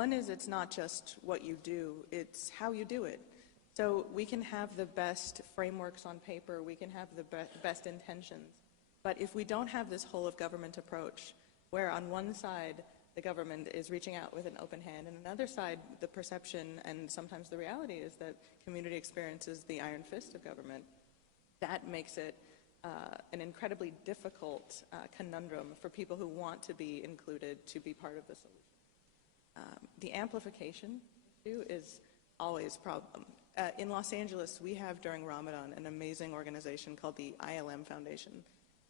One is it's not just what you do, it's how you do it. So we can have the best frameworks on paper, we can have the best intentions, but if we don't have this whole of government approach, where on one side the government is reaching out with an open hand, and on another side the perception and sometimes the reality is that community experiences the iron fist of government, that makes it an incredibly difficult conundrum for people who want to be included to be part of the solution. The amplification issue is always a problem. In Los Angeles, we have during Ramadan an amazing organization called the ILM Foundation,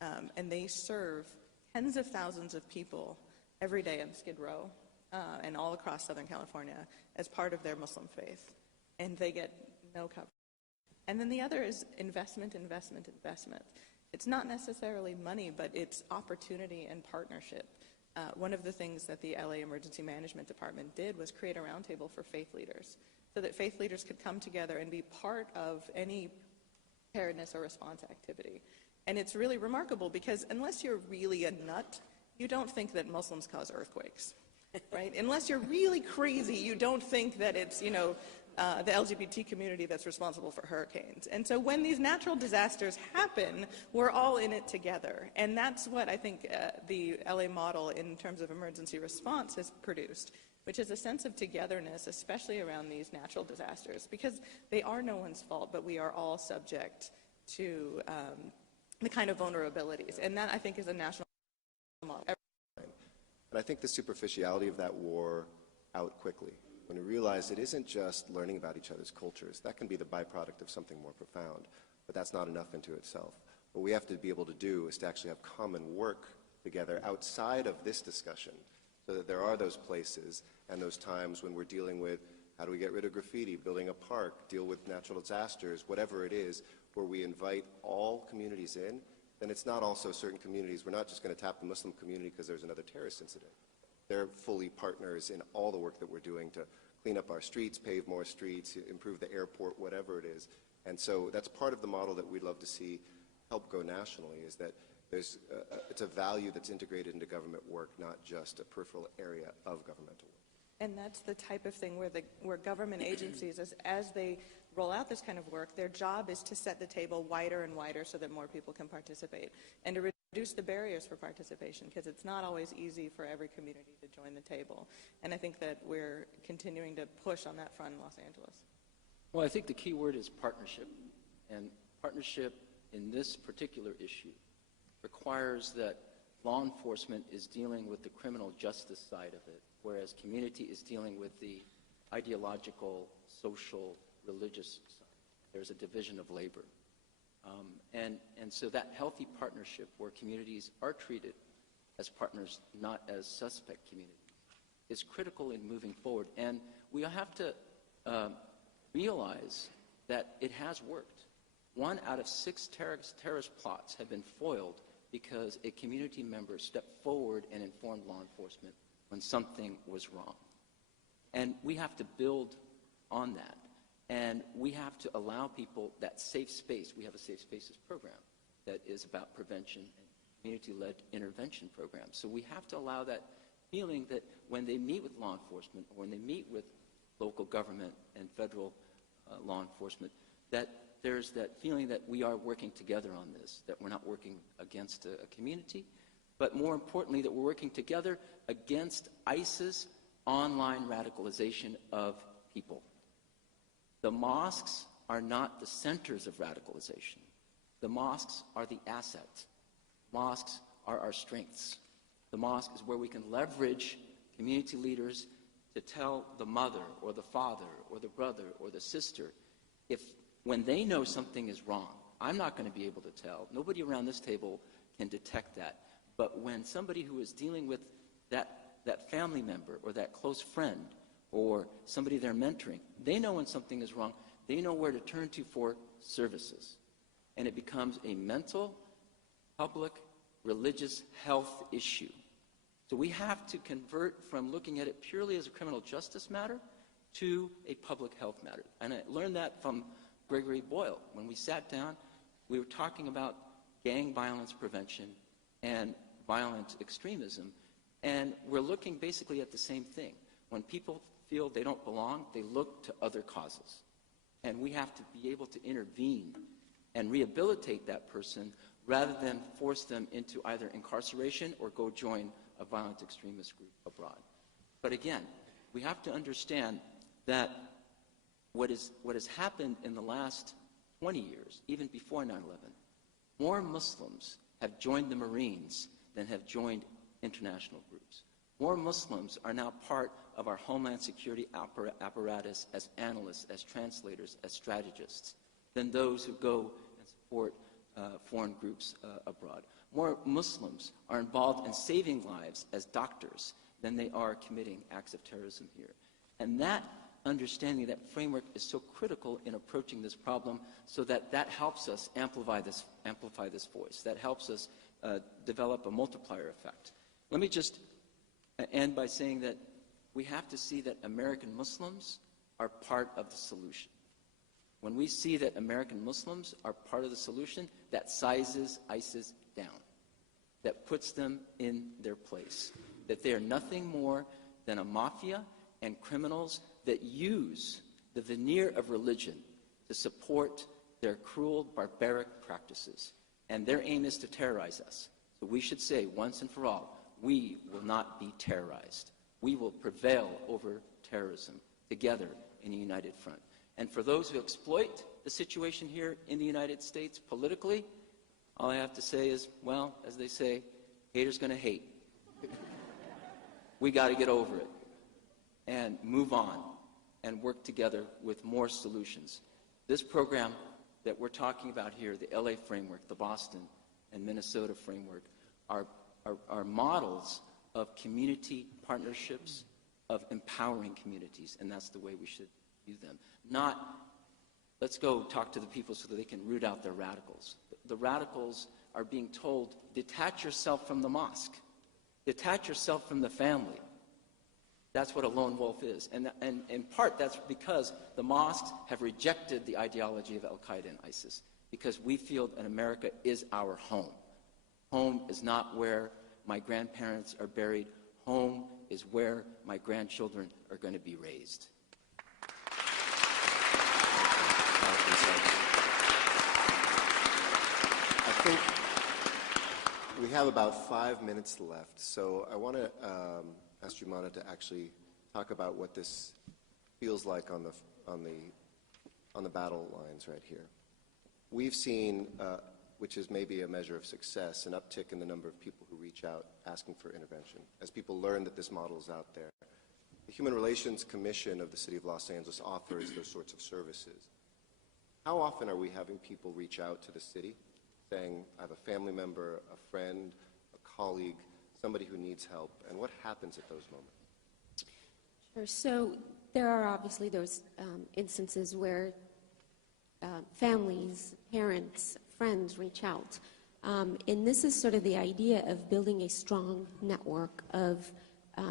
and they serve tens of thousands of people every day on Skid Row and all across Southern California as part of their Muslim faith, and they get no coverage. And then the other is investment, investment, investment. It's not necessarily money, but it's opportunity and partnership. One of the things that the LA Emergency Management Department did was create a roundtable for faith leaders so that faith leaders could come together and be part of any preparedness or response activity. And it's really remarkable because unless you're really a nut, you don't think that Muslims cause earthquakes, right? Unless you're really crazy, you don't think that it's, the LGBT community that's responsible for hurricanes. And so when these natural disasters happen, we're all in it together. And that's what I think the LA model in terms of emergency response has produced, which is a sense of togetherness, especially around these natural disasters, because they are no one's fault, but we are all subject to the kind of vulnerabilities. And that, I think, is a national model. And I think the superficiality of that wore out quickly. When we realized it isn't just learning about each other's cultures. That can be the byproduct of something more profound, but that's not enough into itself. What we have to be able to do is to actually have common work together outside of this discussion, so that there are those places and those times when we're dealing with how do we get rid of graffiti, building a park, deal with natural disasters, whatever it is, where we invite all communities in. Then it's not also certain communities. We're not just going to tap the Muslim community because there's another terrorist incident. They're fully partners in all the work that we're doing to clean up our streets, pave more streets, improve the airport, whatever it is. And so that's part of the model that we'd love to see help go nationally, is that it's a value that's integrated into government work, not just a peripheral area of governmental work. And that's the type of thing where government agencies, as they roll out this kind of work, their job is to set the table wider and wider so that more people can participate, and to reduce the barriers for participation, because it's not always easy for every community to join the table. And I think that we're continuing to push on that front in Los Angeles. Well, I think the key word is partnership. And partnership in this particular issue requires that law enforcement is dealing with the criminal justice side of it, whereas community is dealing with the ideological, social, religious side. There's a division of labor. And so that healthy partnership where communities are treated as partners, not as suspect communities, is critical in moving forward. And we have to realize that it has worked. 1 out of 6 terrorist plots have been foiled because a community member stepped forward and informed law enforcement when something was wrong. And we have to build on that. And we have to allow people that safe space. We have a Safe Spaces program that is about prevention and community-led intervention programs. So we have to allow that feeling that when they meet with law enforcement, or when they meet with local government and federal law enforcement, that there's that feeling that we are working together on this, that we're not working against a community, but more importantly, that we're working together against ISIS online radicalization of people. The mosques are not the centers of radicalization. The mosques are the assets. Mosques are our strengths. The mosque is where we can leverage community leaders to tell the mother or the father or the brother or the sister, if when they know something is wrong, I'm not going to be able to tell. Nobody around this table can detect that. But when somebody who is dealing with that family member or that close friend or somebody they're mentoring, they know when something is wrong. They know where to turn to for services. And it becomes a mental, public, religious health issue. So we have to convert from looking at it purely as a criminal justice matter to a public health matter. And I learned that from Gregory Boyle. When we sat down, we were talking about gang violence prevention and violent extremism, and we're looking basically at the same thing. when people feel they don't belong, they look to other causes. And we have to be able to intervene and rehabilitate that person rather than force them into either incarceration or go join a violent extremist group abroad. But again, we have to understand that what has happened in the last 20 years, even before 9/11, more Muslims have joined the Marines than have joined international groups. More Muslims are now part of our Homeland Security apparatus as analysts, as translators, as strategists, than those who go and support foreign groups abroad. More Muslims are involved in saving lives as doctors than they are committing acts of terrorism here. And that understanding, that framework, is so critical in approaching this problem, so that helps us amplify this voice. That helps us develop a multiplier effect. Let me just end by saying that we have to see that American Muslims are part of the solution. When we see that American Muslims are part of the solution, that sizes ISIS down, that puts them in their place, that they are nothing more than a mafia and criminals that use the veneer of religion to support their cruel, barbaric practices. And their aim is to terrorize us. So we should say, once and for all, we will not be terrorized. We will prevail over terrorism together in a united front. And for those who exploit the situation here in the United States politically, all I have to say is, well, as they say, haters gonna hate. We got to get over it and move on and work together with more solutions. This program that we're talking about here, the LA framework, the Boston and Minnesota framework, are models of community partnerships, of empowering communities, and that's the way we should view them. Not, let's go talk to the people so that they can root out their radicals. The radicals are being told, detach yourself from the mosque. Detach yourself from the family. That's what a lone wolf is. And in part, that's because the mosques have rejected the ideology of Al-Qaeda and ISIS, because we feel that America is our home. Home is not where my grandparents are buried. Home is where my grandchildren are going to be raised. I think we have about 5 minutes left, so I want to ask Jumana to actually talk about what this feels like on the battle lines right here. We've seen, which is maybe a measure of success, an uptick in the number of people who reach out asking for intervention, as people learn that this model is out there. The Human Relations Commission of the City of Los Angeles offers those sorts of services. How often are we having people reach out to the city saying, I have a family member, a friend, a colleague, somebody who needs help, and what happens at those moments? Sure. So there are obviously those instances where families, parents, friends reach out. And this is sort of the idea of building a strong network of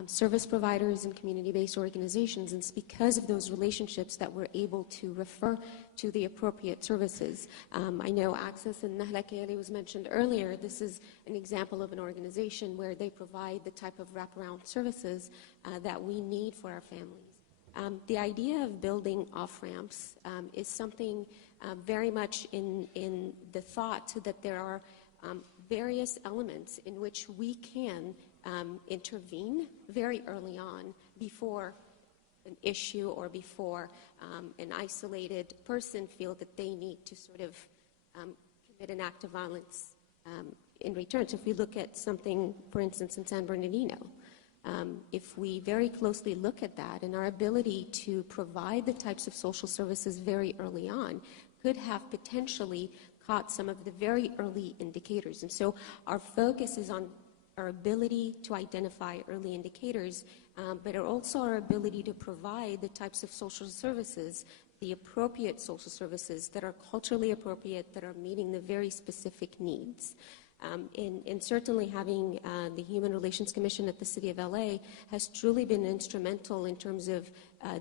service providers and community-based organizations. And it's because of those relationships that we're able to refer to the appropriate services. I know Access and Nahla Kayali was mentioned earlier. This is an example of an organization where they provide the type of wraparound services that we need for our families. The idea of building off-ramps is something very much in the thought that there are various elements in which we can intervene very early on before an issue or before an isolated person feel that they need to sort of commit an act of violence in return. So if we look at something, for instance, in San Bernardino, if we very closely look at that and our ability to provide the types of social services very early on could have potentially caught some of the very early indicators. And so our focus is on our ability to identify early indicators, but also our ability to provide the types of social services, the appropriate social services that are culturally appropriate, that are meeting the very specific needs. And certainly having the Human Relations Commission at the City of LA has truly been instrumental in terms of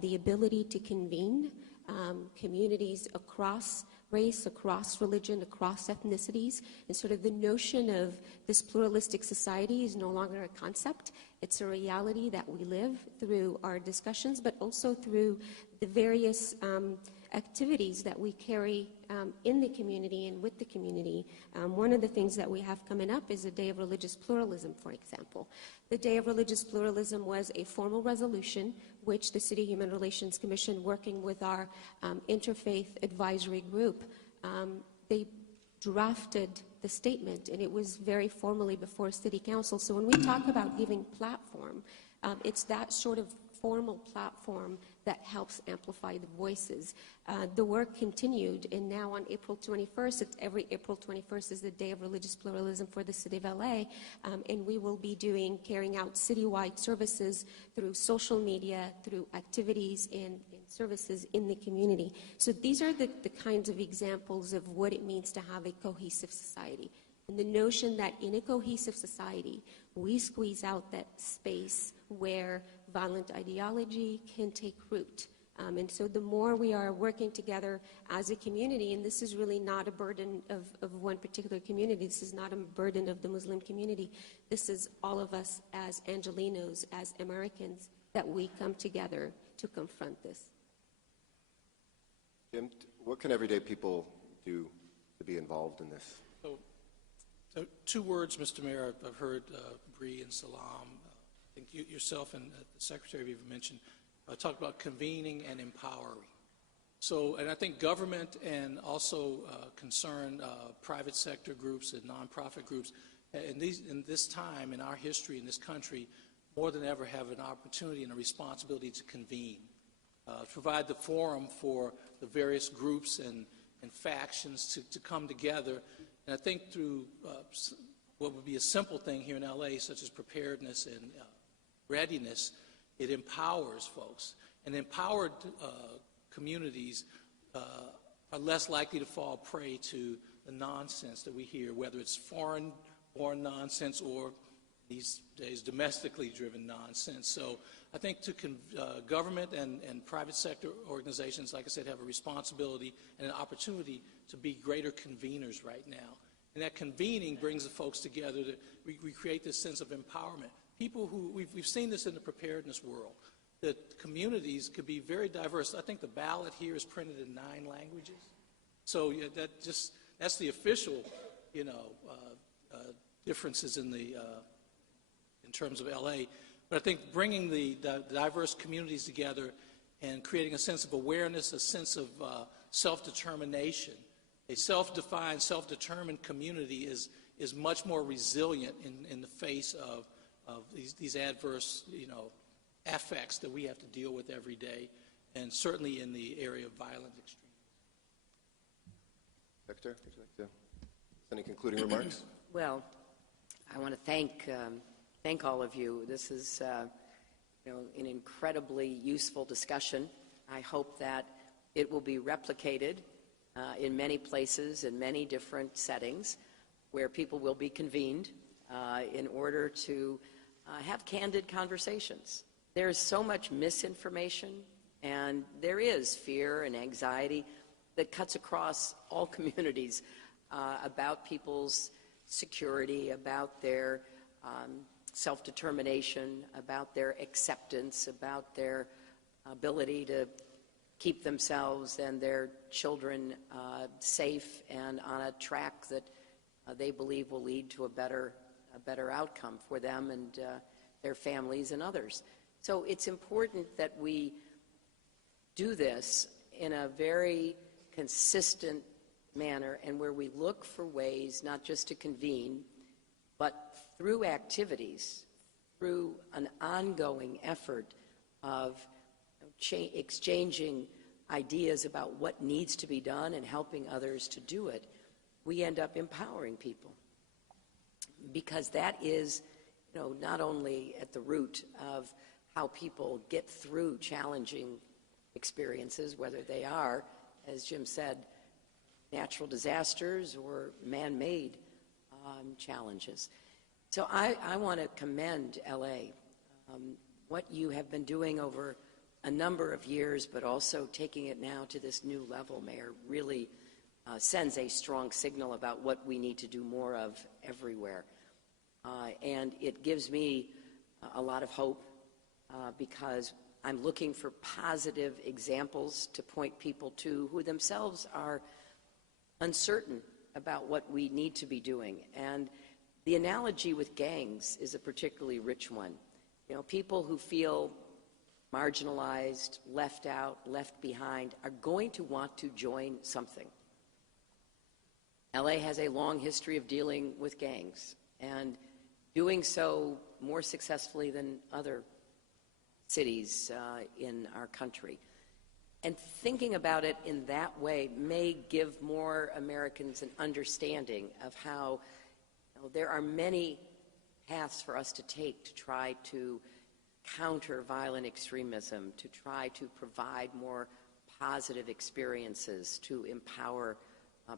the ability to convene communities across race, across religion, across ethnicities, and sort of the notion of this pluralistic society is no longer a concept. It's a reality that we live through our discussions, but also through the various activities that we carry in the community and with the community. One of the things that we have coming up is a Day of Religious Pluralism, for example. The Day of Religious Pluralism was a formal resolution which the City Human Relations Commission, working with our interfaith advisory group, they drafted the statement, and it was very formally before City Council. So when we talk about giving platform, it's that sort of formal platform that helps amplify the voices. The work continued, and now on April 21st, it's every April 21st is the Day of Religious Pluralism for the City of LA, and we will be carrying out citywide services through social media, through activities and services in the community. So these are the kinds of examples of what it means to have a cohesive society. And the notion that in a cohesive society, we squeeze out that space where violent ideology can take root. And so the more we are working together as a community, and this is really not a burden of one particular community, this is not a burden of the Muslim community, this is all of us as Angelenos, as Americans, that we come together to confront this. Jim, what can everyday people do to be involved in this? So 2 words, Mr. Mayor, I've heard Bree and Salam, I think you yourself and the Secretary have even mentioned, talked about convening and empowering. So, and I think government and also concerned private sector groups and nonprofit groups, in this time in our history in this country, more than ever have an opportunity and a responsibility to convene, provide the forum for the various groups and factions to come together. And I think through what would be a simple thing here in LA, such as preparedness and readiness, it empowers folks. And empowered communities are less likely to fall prey to the nonsense that we hear, whether it's foreign-born nonsense or these days domestically driven nonsense. So I think government and private sector organizations, like I said, have a responsibility and an opportunity to be greater conveners right now. And that convening brings the folks together. We create this sense of empowerment. People who, we've seen this in the preparedness world, that communities could be very diverse. I think the ballot here is printed in 9 languages. So yeah, that's the official, differences in terms of LA. But I think bringing the diverse communities together and creating a sense of awareness, a sense of self-determination, a self-defined, self-determined community is much more resilient in the face of these adverse, affects that we have to deal with every day, and certainly in the area of violent extremism. Secretary, would you like to any concluding remarks? Well, I want to thank all of you. This is an incredibly useful discussion. I hope that it will be replicated in many places, in many different settings, where people will be convened in order to have candid conversations. There's so much misinformation, and there is fear and anxiety that cuts across all communities about people's security, about their self-determination, about their acceptance, about their ability to keep themselves and their children safe and on a track that they believe will lead to a better outcome for them and their families and others. So it's important that we do this in a very consistent manner, and where we look for ways not just to convene, but through activities, through an ongoing effort of exchanging ideas about what needs to be done and helping others to do it, we end up empowering people. Because that is, not only at the root of how people get through challenging experiences, whether they are, as Jim said, natural disasters or man-made challenges. So I want to commend LA, what you have been doing over a number of years, but also taking it now to this new level, Mayor, really sends a strong signal about what we need to do more of everywhere. And it gives me a lot of hope because I'm looking for positive examples to point people to who themselves are uncertain about what we need to be doing. And the analogy with gangs is a particularly rich one. You know, people who feel marginalized, left out, left behind are going to want to join something. LA has a long history of dealing with gangs and doing so more successfully than other cities in our country. And thinking about it in that way may give more Americans an understanding of how there are many paths for us to take to try to counter violent extremism, to try to provide more positive experiences to empower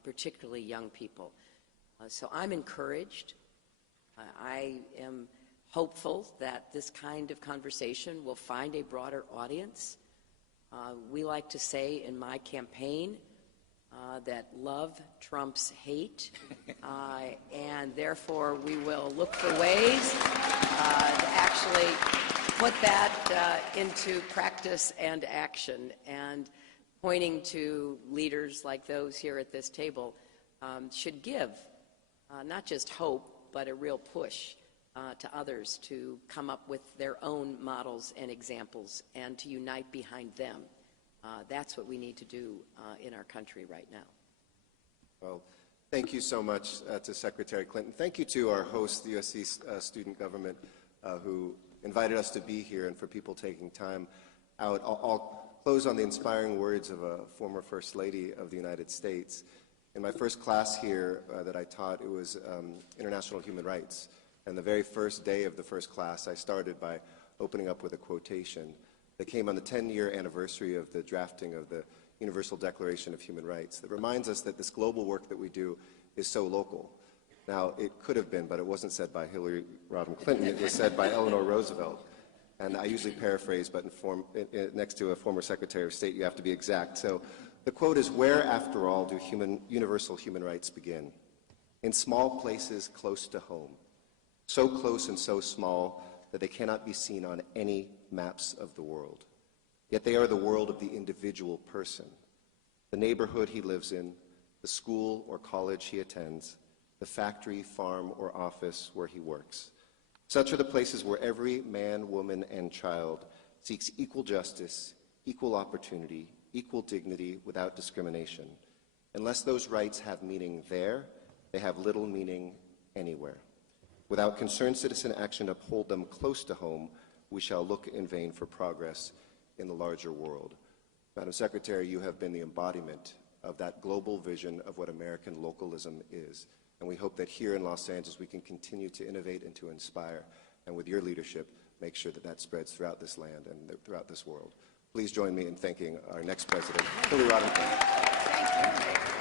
particularly young people. So I'm encouraged. I am hopeful that this kind of conversation will find a broader audience. We like to say in my campaign that love trumps hate, and therefore we will look for ways to actually put that into practice and action. And pointing to leaders like those here at this table should give not just hope, but a real push to others to come up with their own models and examples and to unite behind them. That's what we need to do in our country right now. Well, thank you so much to Secretary Clinton. Thank you to our host, the USC student government, who invited us to be here and for people taking time out. I'll close on the inspiring words of a former First Lady of the United States. In my first class here that I taught, it was international human rights. And the very first day of the first class, I started by opening up with a quotation that came on the 10-year anniversary of the drafting of the Universal Declaration of Human Rights that reminds us that this global work that we do is so local. Now, it could have been, but it wasn't said by Hillary Rodham Clinton. It was said by Eleanor Roosevelt. And I usually paraphrase, but next to a former Secretary of State, you have to be exact. So the quote is, "Where, after all, do universal human rights begin? In small places close to home, so close and so small that they cannot be seen on any maps of the world. Yet they are the world of the individual person, the neighborhood he lives in, the school or college he attends, the factory, farm, or office where he works. Such are the places where every man, woman, and child seeks equal justice, equal opportunity, equal dignity without discrimination. Unless those rights have meaning there, they have little meaning anywhere. Without concerned citizen action to uphold them close to home, we shall look in vain for progress in the larger world." Madam Secretary, you have been the embodiment of that global vision of what American localism is. And we hope that here in Los Angeles we can continue to innovate and to inspire, and with your leadership, make sure that that spreads throughout this land and throughout this world. Please join me in thanking our next president, Hillary Rodham Clinton. Thank you.